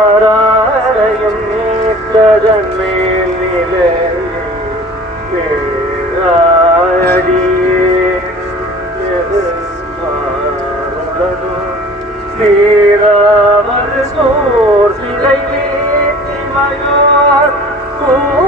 பாராயம் நீத்ததன் மேல் நிலை ஸ்ரீராமர் சோர் சிலை மயோர் கூறா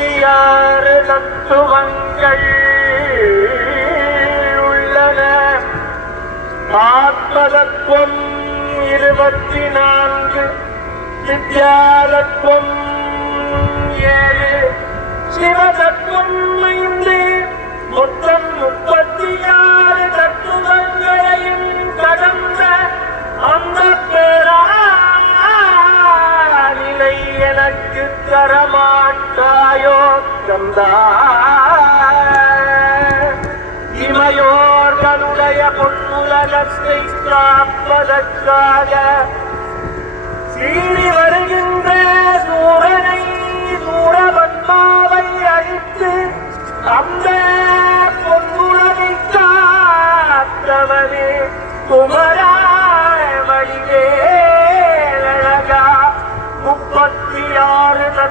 முப்பத்தி தத்துவங்கள் உள்ளன. ஆத்மதத்துவம் இருபத்தி நான்கு வித்யாதத்துவம் ஏழு. சிவதத்துவம் ஐந்து மொத்தம் முப்பத்தி தரமாட்டாயோ கந்தா இமையோர்களுடைய பொன்னுலகத்தை காப்பதற்காக சீறி வருகின்ற சூரனை சூரபன்மாவை அழித்து அந்த பொன்னுலகை காத்தவனே குமரா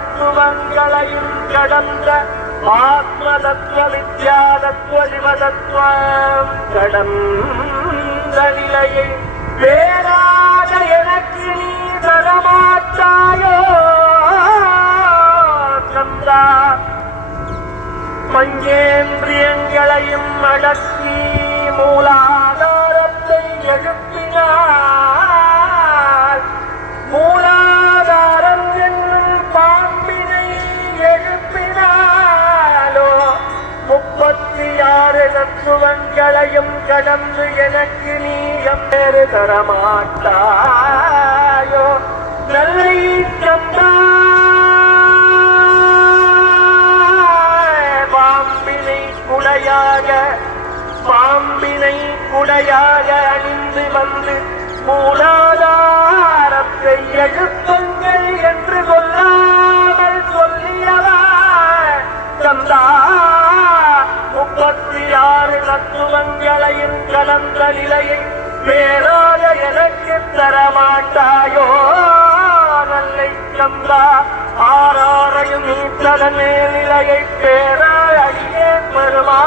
தத்துவங்களையும் கடந்த ஆத்ம தத்துவ வித்யா தத்துவ சிவதத்துவம் கடந்த நிலையை ஆறு கடந்து எனக்கு நீயம் எம்மேறு தரமாட்டாயோ? நல்லை கந்தா பாம்பினை குடையாக பாம்பினை குடையாக அணிந்து வந்து மூலாதாரத்தை எழுப்புங்கள் பேராத எனக்கு தரமாட்டாயோ? நல்லை கந்தா ஆறாரையும் நீத்ததன் மேல் நிலையை பேர ஐயே பெருமா